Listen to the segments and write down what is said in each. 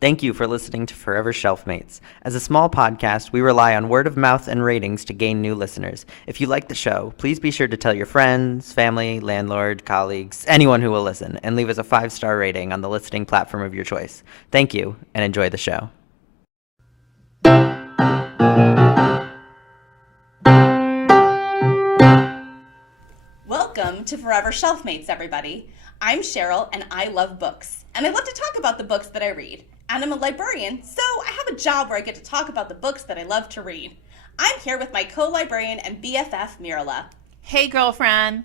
Thank you for listening to Forever Shelfmates. As a small podcast, we rely on word of mouth and ratings to gain new listeners. If you like the show, please be sure to tell your friends, family, landlord, colleagues, anyone who will listen, and leave us a 5-star rating on the listening platform of your choice. Thank you, and enjoy the show. Welcome to Forever Shelfmates, everybody. I'm CHERYL, and I love books. And I love to talk about the books that I read. And I'm a librarian, so I have a job where I get to talk about the books that I love to read. I'm here with my co-librarian and BFF, Mirele. Hey, girlfriend.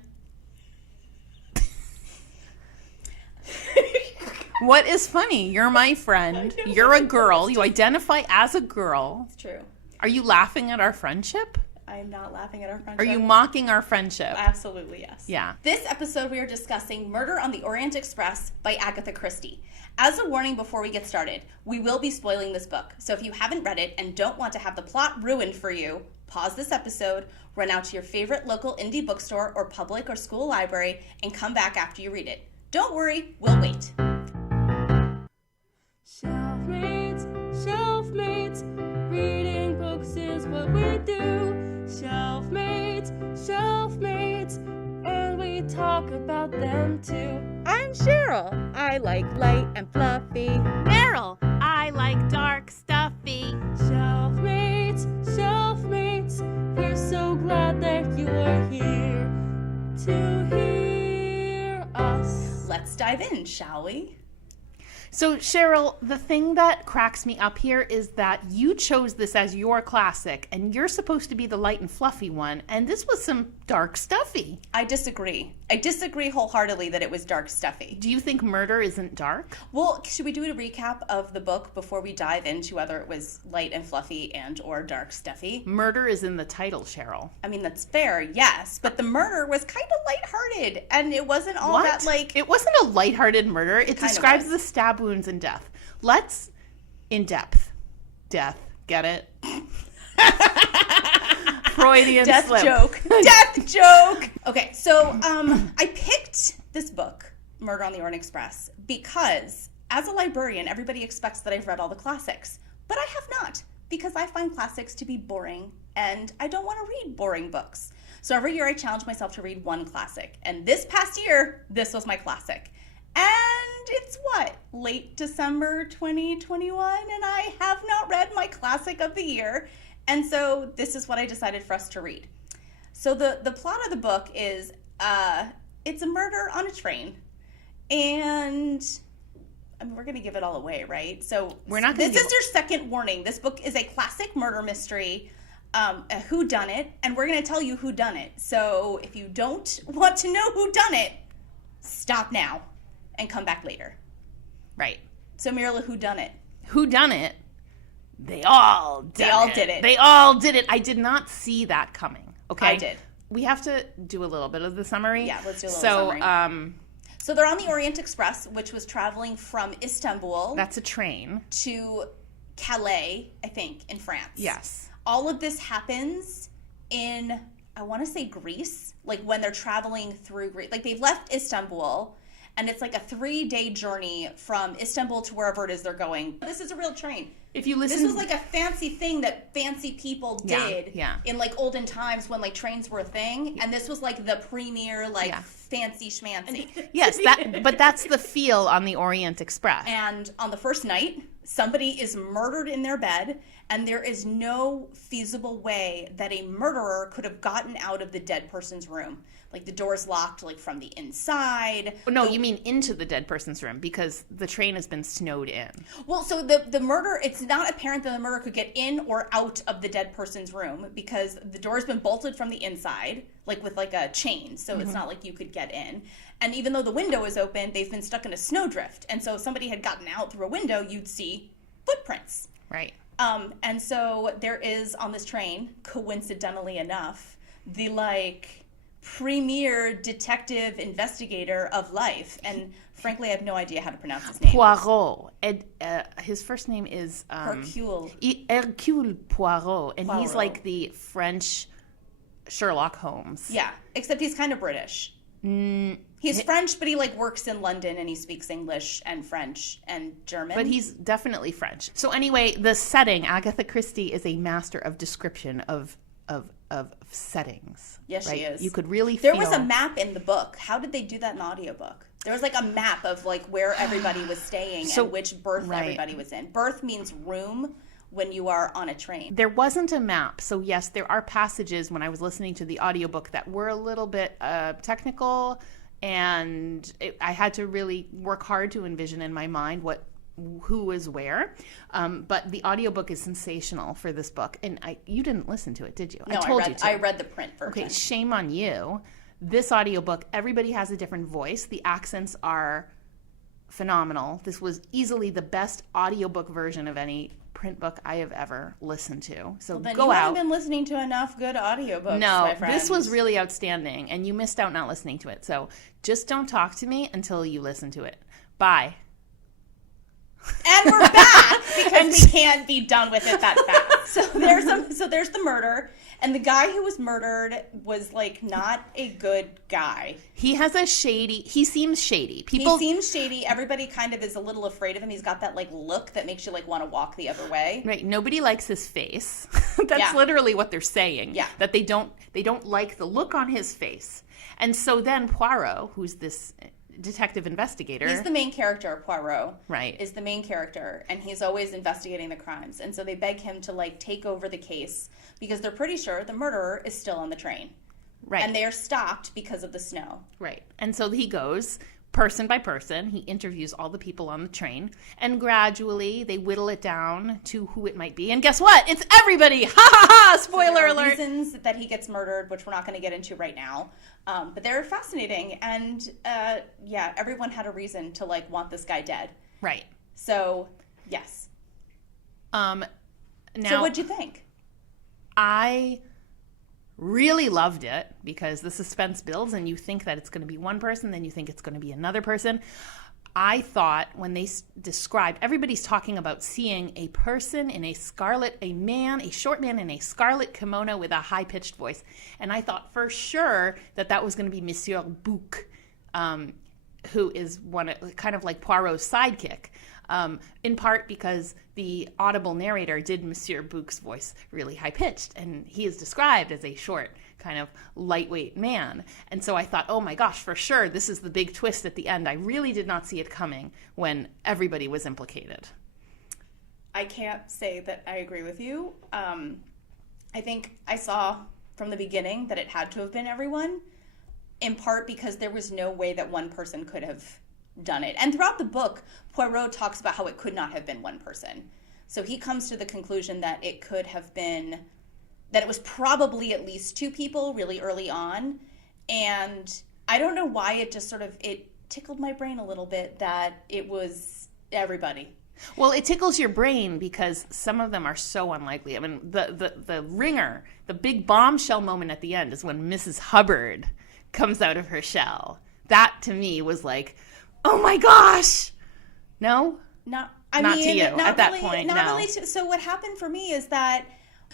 What is funny? You're my friend. You're a girl. You identify as a girl. It's true. Are you laughing at our friendship? I am not laughing at our friendship. Are you mocking our friendship? Absolutely, yes. Yeah. This episode, we are discussing Murder on the Orient Express by Agatha Christie. As a warning before we get started, we will be spoiling this book. So if you haven't read it and don't want to have the plot ruined for you, pause this episode, run out to your favorite local indie bookstore or public or school library, and come back after you read it. Don't worry, we'll wait. Shelfmates, shelfmates, reading books is what we do. Shelfmates, shelfmates, and we talk about them too. I'm CHERYL. I like light and fluffy. Mirele. I like dark, stuffy. Shelfmates, shelfmates, we're so glad that you are here to hear us. Let's dive in, shall we? So, CHERYL, the thing that cracks me up here is that you chose this as your classic, and you're supposed to be the light and fluffy one, and this was some dark stuffy. I disagree. I disagree wholeheartedly that it was dark stuffy. Do you think murder isn't dark? Well, should we do a recap of the book before we dive into whether it was light and fluffy and or dark stuffy? Murder is in the title, CHERYL. I mean, that's fair, yes, but the murder was kind of lighthearted, and it wasn't all that, like... It wasn't a lighthearted murder. It describes the stab wounds and death. Let's... In depth. Death. Get it? Freudian Death slip. joke. Death joke! Okay, so I picked this book, Murder on the Orient Express, because as a librarian, everybody expects that I've read all the classics. But I have not, because I find classics to be boring, and I don't want to read boring books. So every year I challenge myself to read one classic. And this past year, this was my classic. And it's what? Late December 2021, and I have not read my classic of the year. And so this is what I decided for us to read. So the plot of the book is it's a murder on a train. And I mean, we're going to give it all away, right? So we're not. This is your second warning. This book is a classic murder mystery, a whodunit, and we're going to tell you who done it. So if you don't want to know who done it, stop now and come back later. Right. So Mirele, who done it? Who done it? They all did it. They all did it. They all did it. I did not see that coming. Okay. I did. We have to do a little bit of the summary. Yeah, let's do a little summary. So they're on the Orient Express, which was traveling from Istanbul. That's a train. To Calais, I think, in France. Yes. All of this happens in, I want to say Greece, like when they're traveling through Greece. Like they've left Istanbul, and it's like a 3-day journey from Istanbul to wherever it is they're going. This is a real train. If you listen, this was like a fancy thing that fancy people did in like olden times when like trains were a thing, and this was like the premier fancy schmancy. Yes, but that's the feel on the Orient Express. And on the first night, somebody is murdered in their bed, and there is no feasible way that a murderer could have gotten out of the dead person's room. Like the door's locked like from the inside. No, you mean into the dead person's room because the train has been snowed in. Well, so the murder, it's not apparent that the murderer could get in or out of the dead person's room because the door's been bolted from the inside, like with like a chain. So it's not like you could get in. And even though the window is open, they've been stuck in a snowdrift. And so if somebody had gotten out through a window, you'd see footprints. Right. And so there is on this train, coincidentally enough, the like premier detective investigator of life, and frankly I have no idea how to pronounce his name. Poirot. His first name is Hercule Poirot, and he's like the French Sherlock Holmes. Yeah, except he's kind of British. He's French, but he like works in London and he speaks English and French and German. But he's definitely French. So anyway, the setting, Agatha Christie is a master of description of settings. Yes, right? she is. You could really feel... There was a map in the book. How did they do that in the audiobook? There was like a map of like where everybody was staying and which berth everybody was in. Berth means room when you are on a train. There wasn't a map. So yes, there are passages when I was listening to the audiobook that were a little bit technical, and I had to really work hard to envision in my mind who is where. But the audiobook is sensational for this book. And you didn't listen to it, did you? No, I told you to. I read the print version. Okay, shame on you. This audiobook, everybody has a different voice. The accents are phenomenal. This was easily the best audiobook version of any print book I have ever listened to. So then go you out. haven't been listening to enough good audiobooks, No, my friend. this was really outstanding, and you missed out not listening to it. So just don't talk to me until you listen to it. Bye. And we're back because we can't be done with it that fast. So there's the murder, and the guy who was murdered was like not a good guy. He seems shady. He seems shady. Everybody kind of is a little afraid of him. He's got that like look that makes you like want to walk the other way. Right. Nobody likes his face. That's literally what they're saying. Yeah. That they don't like the look on his face. And so then Poirot, who's this detective investigator. He's the main character. Poirot. Right. Is the main character, and he's always investigating the crimes. And so they beg him to like take over the case because they're pretty sure the murderer is still on the train. Right. And they are stopped because of the snow. Right. And so he goes person by person. He interviews all the people on the train, and gradually they whittle it down to who it might be. And guess what? It's everybody. Ha ha ha! Spoiler So there are alert. Reasons that he gets murdered, which we're not going to get into right now. But they're fascinating, and everyone had a reason to like want this guy dead. Right. So yes. Now, so what'd you think? I really loved it because the suspense builds and you think that it's going to be one person, then you think it's going to be another person. I thought when they described, everybody's talking about seeing a person in a short man in a scarlet kimono with a high-pitched voice. And I thought for sure that was going to be Monsieur Bouc, who is kind of like Poirot's sidekick. In part because the audible narrator did Monsieur Bouc's voice really high-pitched, and he is described as a short, kind of lightweight man. And so I thought, oh my gosh, for sure, this is the big twist at the end. I really did not see it coming when everybody was implicated. I can't say that I agree with you. I think I saw from the beginning that it had to have been everyone, in part because there was no way that one person could have done it. And throughout the book, Poirot talks about how it could not have been one person. So he comes to the conclusion that it could have been, that it was probably at least two people really early on. And I don't know why it just it tickled my brain a little bit that it was everybody. Well, it tickles your brain because some of them are so unlikely. I mean, the ringer, the big bombshell moment at the end is when Mrs. Hubbard comes out of her shell. That to me was like, oh my gosh! No? Not to you at that point, Not no. really. So what happened for me is that,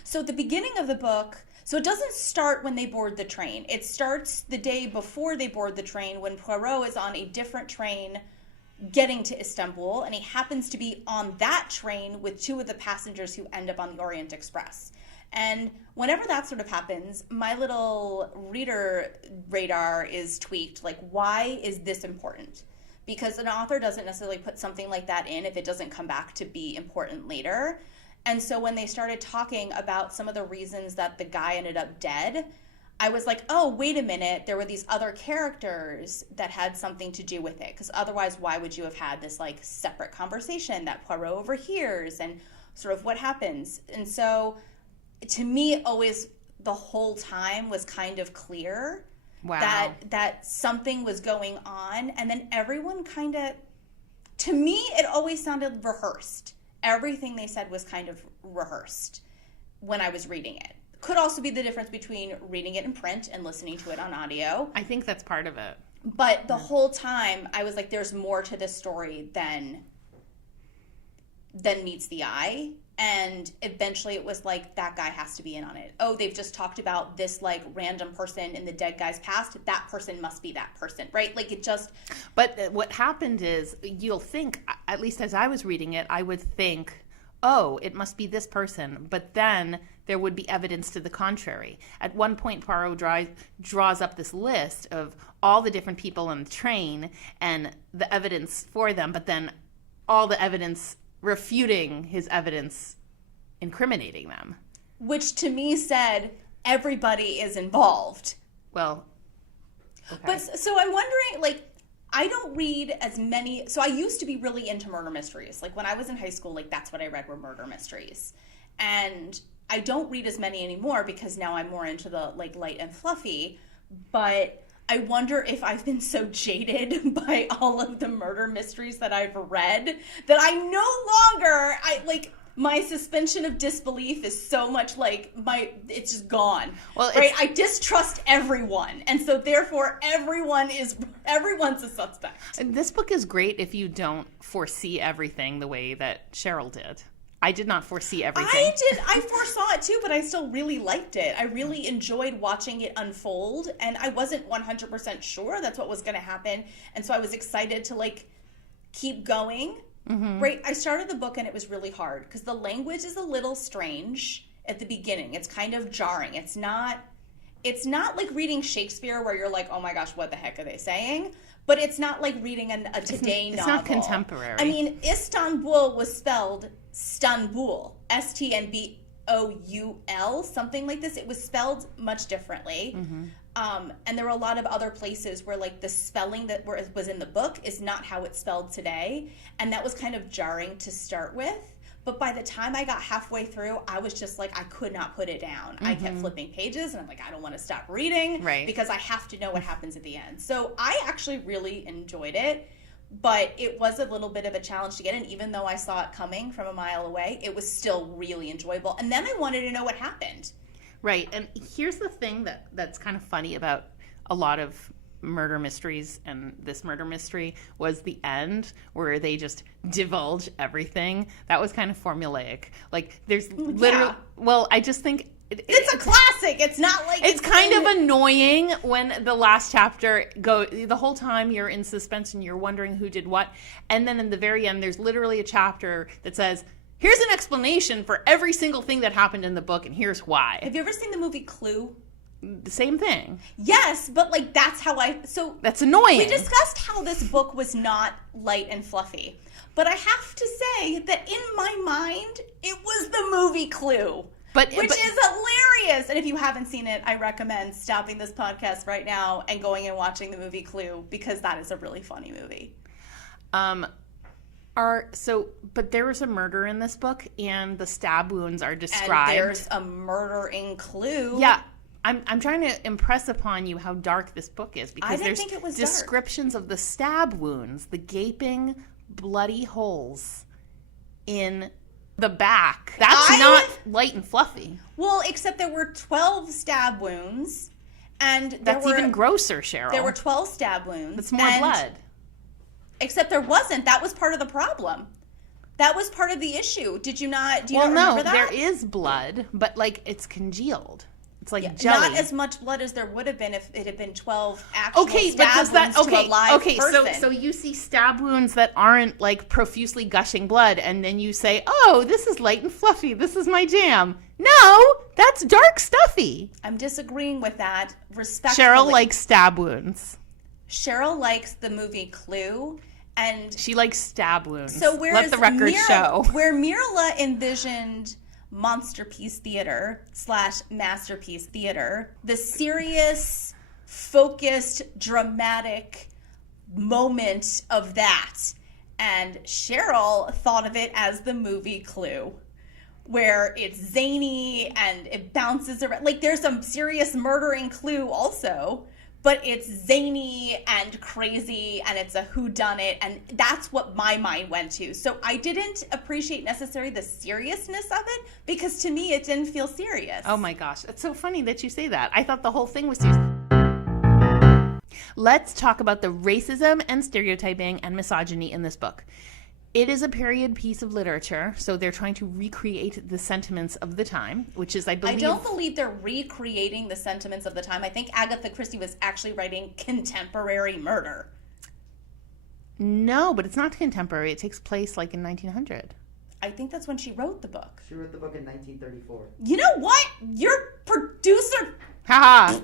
so the beginning of the book, so it doesn't start when they board the train. It starts the day before they board the train when Poirot is on a different train getting to Istanbul, and he happens to be on that train with two of the passengers who end up on the Orient Express. And whenever that sort of happens, my little reader radar is tweaked. Like, why is this important? Because an author doesn't necessarily put something like that in if it doesn't come back to be important later. And so when they started talking about some of the reasons that the guy ended up dead, I was like, oh, wait a minute, there were these other characters that had something to do with it. Because otherwise, why would you have had this like separate conversation that Poirot overhears and sort of what happens? And so to me, always the whole time was kind of clear. Wow. That something was going on, and then everyone kind of, to me, it always sounded rehearsed. Everything they said was kind of rehearsed when I was reading it. Could also be the difference between reading it in print and listening to it on audio. I think that's part of it. But the whole time, I was like, there's more to this story than then meets the eye. And eventually it was like, that guy has to be in on it. Oh, they've just talked about this like random person in the dead guy's past. That person must be that person, right? Like it just... But what happened is, you'll think, at least as I was reading it, I would think, oh, it must be this person. But then there would be evidence to the contrary. At one point, Poirot draws up this list of all the different people on the train and the evidence for them, but then all the evidence refuting his evidence incriminating them. Which to me said, everybody is involved. Well, okay. But so I'm wondering, like, I don't read as many. So I used to be really into murder mysteries. Like when I was in high school, like that's what I read were murder mysteries. And I don't read as many anymore because now I'm more into the like light and fluffy. But I wonder if I've been so jaded by all of the murder mysteries that I've read that I no longer, my suspension of disbelief is so much like it's just gone. Well, right? I distrust everyone. And so therefore everyone's a suspect. And this book is great if you don't foresee everything the way that CHERYL did. I did not foresee everything. I foresaw it too, but I still really liked it. I really enjoyed watching it unfold, and I wasn't 100% sure that's what was going to happen. And so I was excited to like keep going. Mm-hmm. Right? I started the book and it was really hard because the language is a little strange at the beginning. It's kind of jarring. It's not like reading Shakespeare where you're like, oh my gosh, what the heck are they saying? But it's not like reading a today novel. It's not contemporary. I mean, Istanbul was spelled Stanbul, Stnboul, something like this. It was spelled much differently. Mm-hmm. And there were a lot of other places where like the spelling that was in the book is not how it's spelled today. And that was kind of jarring to start with. But by the time I got halfway through, I was just like, I could not put it down. Mm-hmm. I kept flipping pages and I'm like, I don't want to stop reading because I have to know what happens at the end. So I actually really enjoyed it, but it was a little bit of a challenge to get in. Even though I saw it coming from a mile away, it was still really enjoyable. And then I wanted to know what happened. Right. And here's the thing that's kind of funny about a lot of murder mysteries, and this murder mystery was the end where they just divulge everything. That was kind of formulaic. Like there's literally, well, I just think it's a classic. It's not like it's kind of annoying when the last chapter the whole time you're in suspense and you're wondering who did what, and then in the very end there's literally a chapter that says, here's an explanation for every single thing that happened in the book, and here's why. Have you ever seen the movie Clue? The same thing. Yes, but like that's how that's annoying. We discussed how this book was not light and fluffy, but I have to say that in my mind, it was the movie Clue, which is hilarious. And if you haven't seen it, I recommend stopping this podcast right now and going and watching the movie Clue because that is a really funny movie. But there was a murder in this book, and the stab wounds are described. And there's a murder in Clue. Yeah. I'm trying to impress upon you how dark this book is because there's descriptions of the stab wounds, the gaping, bloody holes in the back. That's not light and fluffy. Well, except there were 12 stab wounds, and that's even grosser, CHERYL. There were 12 stab wounds. That's more blood. Except there wasn't. That was part of the problem. That was part of the issue. Did you not? Do you not remember that? Well, no, there is blood, but like it's congealed. It's like jelly. Not as much blood as there would have been if it had been 12 actual stab wounds to a live person. So you see stab wounds that aren't like profusely gushing blood, and then you say, "Oh, this is light and fluffy. This is my jam." No, that's dark stuffy. I'm disagreeing with that respectfully. CHERYL likes stab wounds. CHERYL likes the movie Clue, and she likes stab wounds. So let the record show where Mirele envisioned Monsterpiece Theater / Masterpiece Theater, the serious, focused, dramatic moment of that. And CHERYL thought of it as the movie Clue, where it's zany and it bounces around. Like there's some serious murder in Clue also, but it's zany and crazy, and it's a whodunit, and that's what my mind went to. So I didn't appreciate necessarily the seriousness of it, because to me it didn't feel serious. Oh my gosh, it's so funny that you say that. I thought the whole thing was serious. Let's talk about the racism and stereotyping and misogyny in this book. It is a period piece of literature, so they're trying to recreate the sentiments of the time, which is, I believe... I don't believe they're recreating the sentiments of the time. I think Agatha Christie was actually writing contemporary murder. No, but it's not contemporary. It takes place like in 1900. I think that's when she wrote the book. She wrote the book in 1934. You know what? Your producer... Haha.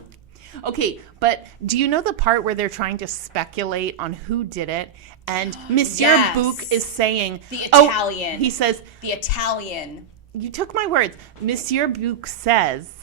Okay, but do you know the part where they're trying to speculate on who did it? And Monsieur Yes. Bouc is saying... The Italian. He says... The Italian. You took my words. Monsieur Bouc says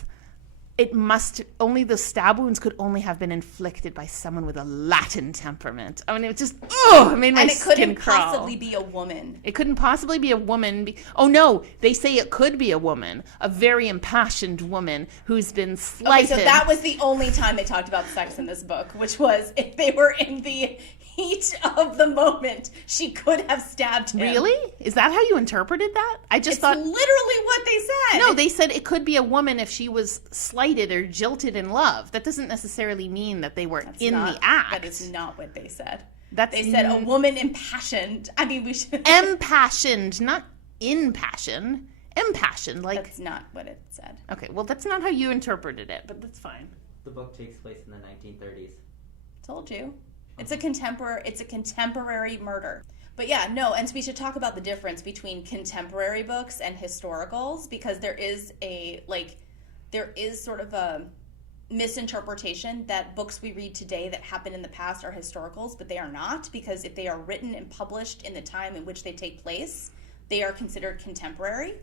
only the stab wounds could only have been inflicted by someone with a Latin temperament. I mean, it just, it made my And it skin couldn't crawl. possibly be a woman. It couldn't possibly be a woman. Oh, no, they say it could be a woman, a very impassioned woman who's been slighted. Okay, so that was the only time they talked about sex in this book, which was if they were in the heat of the moment, she could have stabbed him. Really? Is that how you interpreted that? I just It's thought... literally what they said. No, they said it could be a woman if she was slighted or jilted in love. That doesn't necessarily mean that they were in the act. That is not what they said. That's They said a woman impassioned. I mean, we should... Impassioned, not in passion. Impassioned, like... That's not what it said. Okay, well, that's not how you interpreted it, but that's fine. The book takes place in the 1930s. Told you. It's a contemporary murder. But yeah, no, and we should talk about the difference between contemporary books and historicals, because there is sort of a misinterpretation that books we read today that happened in the past are historicals, but they are not, because if they are written and published in the time in which they take place, they are considered contemporary.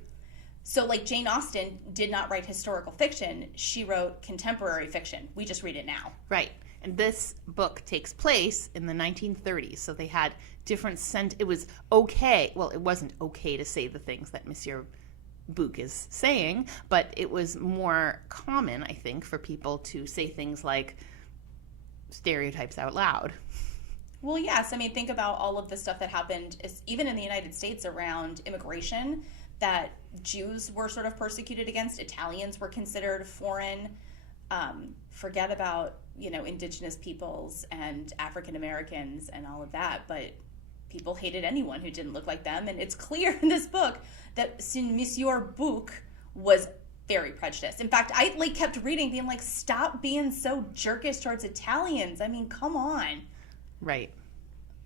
So like Jane Austen did not write historical fiction, she wrote contemporary fiction. We just read it now. Right. And this book takes place in the 1930s, so they had different it was okay. Well, it wasn't okay to say the things that Monsieur Bouc is saying, but it was more common, I think, for people to say things like stereotypes out loud. Well, yes. I mean, think about all of the stuff that happened, even in the United States, around immigration, that Jews were sort of persecuted against, Italians were considered foreign. Forget about, indigenous peoples and African Americans and all of that, but people hated anyone who didn't look like them. And it's clear in this book that Monsieur Bouc was very prejudiced. In fact, I kept reading, being like, stop being so jerkish towards Italians. I mean, come on. Right.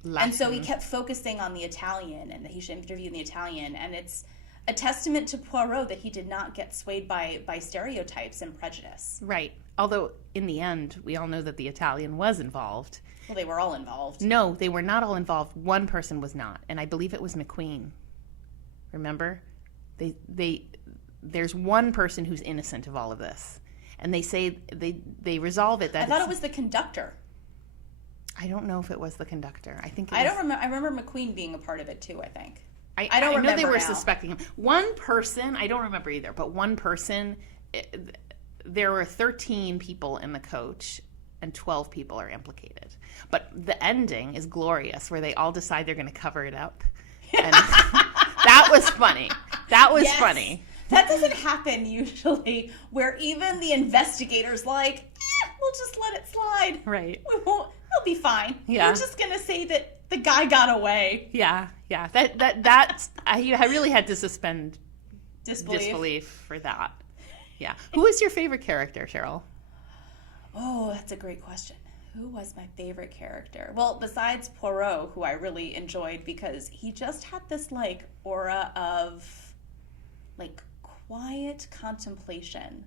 And so he kept focusing on the Italian, and that he should interview the Italian. And it's a testament to Poirot that he did not get swayed by stereotypes and prejudice. Right. Although, in the end, we all know that the Italian was involved. Well, they were all involved. No, they were not all involved. One person was not, and I believe it was McQueen. Remember? There's one person who's innocent of all of this. And they say, they resolve it that I thought it was the conductor. I don't know if it was the conductor. I think it don't remember. I remember McQueen being a part of it, too, I think. I don't remember know they were now. suspecting him. One person, I don't remember either, but one person, there were 13 people in the coach and 12 people are implicated. But the ending is glorious, where they all decide they're going to cover it up. And that was funny. That was funny. That doesn't happen usually, where even the investigator's like, we'll just let it slide. Right. We won't, it'll be fine. Yeah. We're just going to say that the guy got away. Yeah. That's I really had to suspend Disbelief for that. Yeah. Who is your favorite character, Cheryl? Oh, that's a great question. Who was my favorite character? Well, besides Poirot, who I really enjoyed because he just had this aura of quiet contemplation.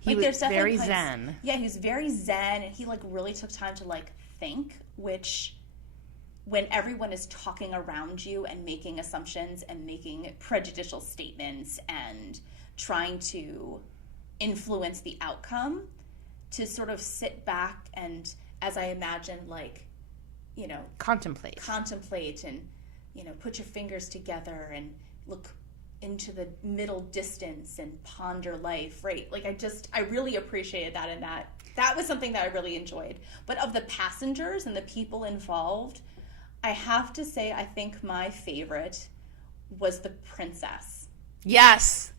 He was very zen. Yeah, he was very zen, and he really took time to think, which when everyone is talking around you and making assumptions and making prejudicial statements and trying to influence the outcome, to sort of sit back and, as I imagine, contemplate and, put your fingers together and look into the middle distance and ponder life, right? I really appreciated that, and that was something that I really enjoyed. But of the passengers and the people involved, I have to say I think my favorite was the princess. Yes.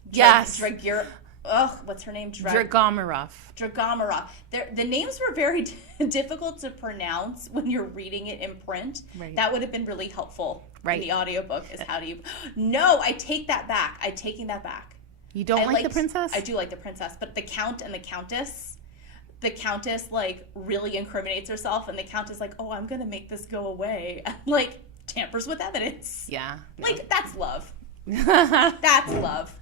what's her name? Dragomirov. Dragomirov. The names were very difficult to pronounce when you're reading it in print. Right. That would have been really helpful Right. in the audiobook is how do you... No, I take that back. I'm taking that back. You don't like the princess? I do like the princess, but the count and the countess, like really incriminates herself, and the count is like, oh, I'm going to make this go away. And like tampers with evidence. Yeah. No. Like, that's love. That's love.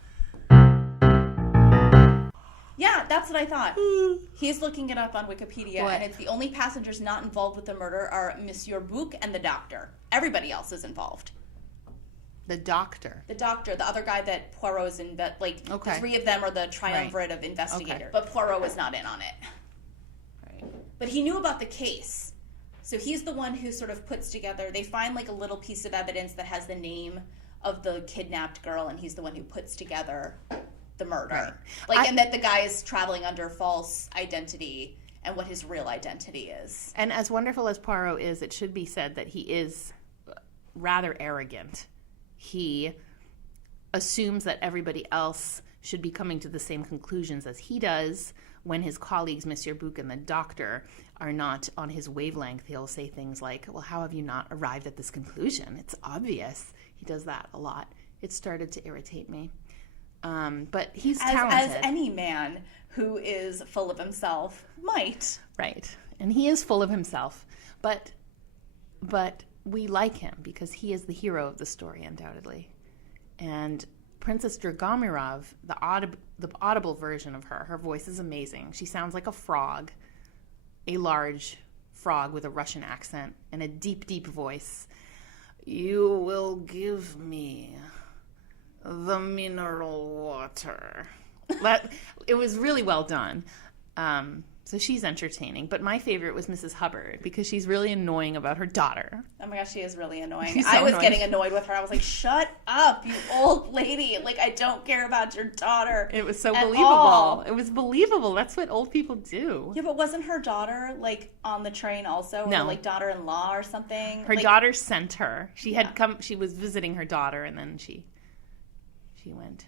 Yeah, that's what I thought. He's looking it up on Wikipedia, What? and it's the only passengers not involved with the murder are Monsieur Bouc and the doctor. Everybody else is involved. The doctor. The doctor, the other guy that Poirot is in, like, the three of them are the triumvirate of investigators. But Poirot was not in on it. Right. But he knew about the case. So he's the one who sort of puts together, they find like a little piece of evidence that has the name of the kidnapped girl, and he's the one who puts together the murder. Right. Like, and that the guy is traveling under false identity and what his real identity is. And as wonderful as Poirot is, it should be said that he is rather arrogant. He assumes that everybody else should be coming to the same conclusions as he does. When his colleagues, Monsieur Bouc and the doctor, are not on his wavelength, he'll say things like, well, how have you not arrived at this conclusion? It's obvious. He does that a lot. It started to irritate me. But he's talented. As any man who is full of himself might. Right. And he is full of himself. But we like him because he is the hero of the story, undoubtedly. And Princess Dragomirov, the audible version of her voice is amazing. She sounds like a frog, a large frog with a Russian accent and a deep, deep voice. You will give me the mineral water. It was really well done. So she's entertaining. But my favorite was Mrs. Hubbard because she's really annoying about her daughter. Oh my gosh, she is really annoying. She's so I was annoying. getting annoyed with her. I was like, shut up, you old lady. Like, I don't care about your daughter. It was so at believable. all. It was believable. That's what old people do. Yeah, but wasn't her daughter, like, on the train also? No. Or, like, daughter-in-law or something? Her Like, daughter sent her. She had come. She was visiting her daughter, and then she went.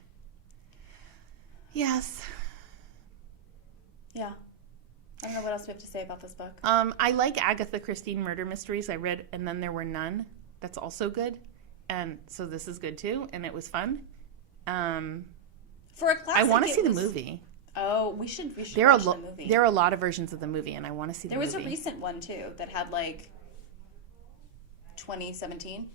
Yes. Yeah. I don't know what else we have to say about this book. I like Agatha Christie murder mysteries. I read And Then There Were None. That's also good. And so this is good too, and it was fun. For a classic, I want to see the was- movie. Oh, we should There are watch the movie. there are a lot of versions of the movie, and I want to see the There movie. was a recent one, too, that had, like, 2017.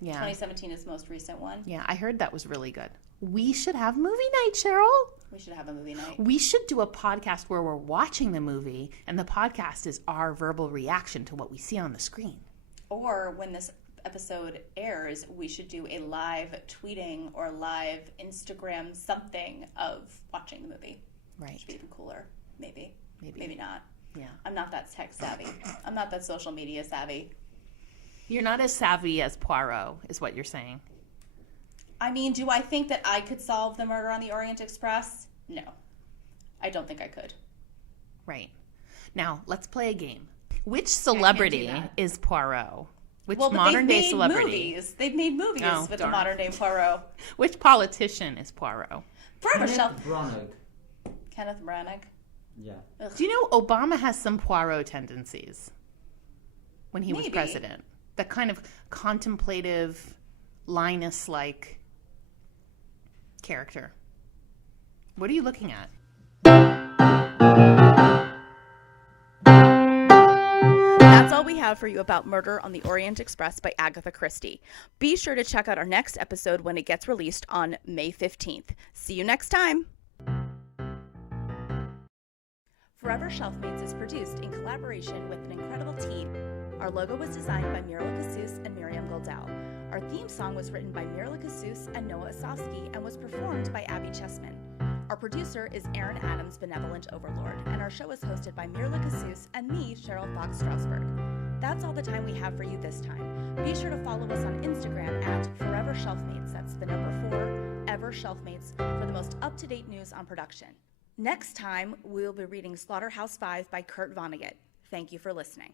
Yeah. 2017 is the most recent one. Yeah, I heard that was really good. We should have movie night, Cheryl. We should have a movie night. We should do a podcast where we're watching the movie, and the podcast is our verbal reaction to what we see on the screen. Or when this episode airs, we should do a live tweeting or live Instagram something of watching the movie. Right. Which would be even cooler. Maybe. Maybe. Maybe not. Yeah. I'm not that tech savvy. I'm not that social media savvy. You're not as savvy as Poirot, is what you're saying. I mean, do I think that I could solve the murder on the Orient Express? No. I don't think I could. Right. Now, let's play a game. Which celebrity that. is Poirot? Which Well, but modern day they've made celebrity? movies. They've made movies Oh, with the darn. modern day Poirot. Which politician is Poirot? Forever Kenneth Shelf. Branagh. Kenneth Branagh. Yeah. Do you know Obama has some Poirot tendencies when he was Maybe. president? That kind of contemplative, Linus-like character. What are you looking at? That's all we have for you about Murder on the Orient Express by Agatha Christie. Be sure to check out our next episode when it gets released on May 15th. See you next time. Forever Shelfmates is produced in collaboration with an incredible team. Our logo was designed by Mirele and Miriam Goldell. Our theme song was written by Mirele and Noah Osofsky and was performed by Abby Chessman. Our producer is Aaron Adams, Benevolent Overlord, and our show is hosted by Mirele and me, Cheryl Fox Strasberg. That's all the time we have for you this time. Be sure to follow us on Instagram at Forever Shelfmates, that's the number 4, Ever Shelfmates, for the most up-to-date news on production. Next time, we'll be reading Slaughterhouse 5 by Kurt Vonnegut. Thank you for listening.